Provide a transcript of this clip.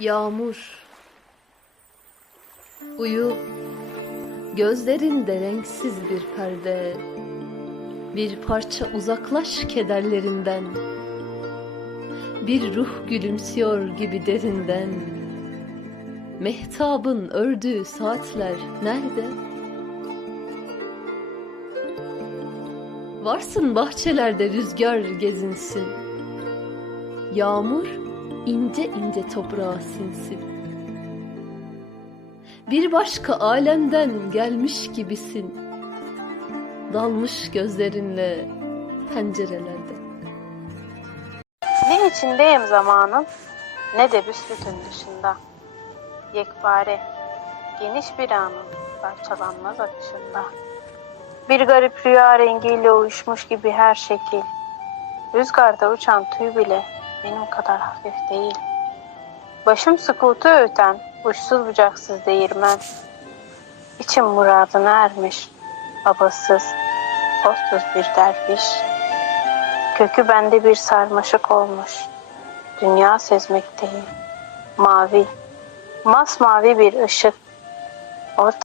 Yağmur. Uyu. Gözlerinde renksiz bir perde. Bir parça uzaklaş kederlerinden. Bir ruh gülümsüyor gibi derinden. Mehtabın ördüğü saatler nerede? Varsın bahçelerde rüzgar gezinsin. Yağmur ince ince toprağa sinsin. Bir başka alemden gelmiş gibisin. Dalmış gözlerinle pencerelerde. Ne içindeyim zamanın ne de büsbütün dışında. Yekpare, geniş bir anın parçalanmaz akışında. Bir garip rüya rengiyle uyuşmuş gibi her şekil. Rüzgarda uçan tüy bile benim kadar hafif değil. Başım sükutu öten uçsuz bucaksız değirmen. İçim muradına ermiş, babasız, postsuz bir derviş. Kökü bende bir sarmaşık olmuş. Dünya sezmekteyim. Mavi, masmavi bir ışık. Orta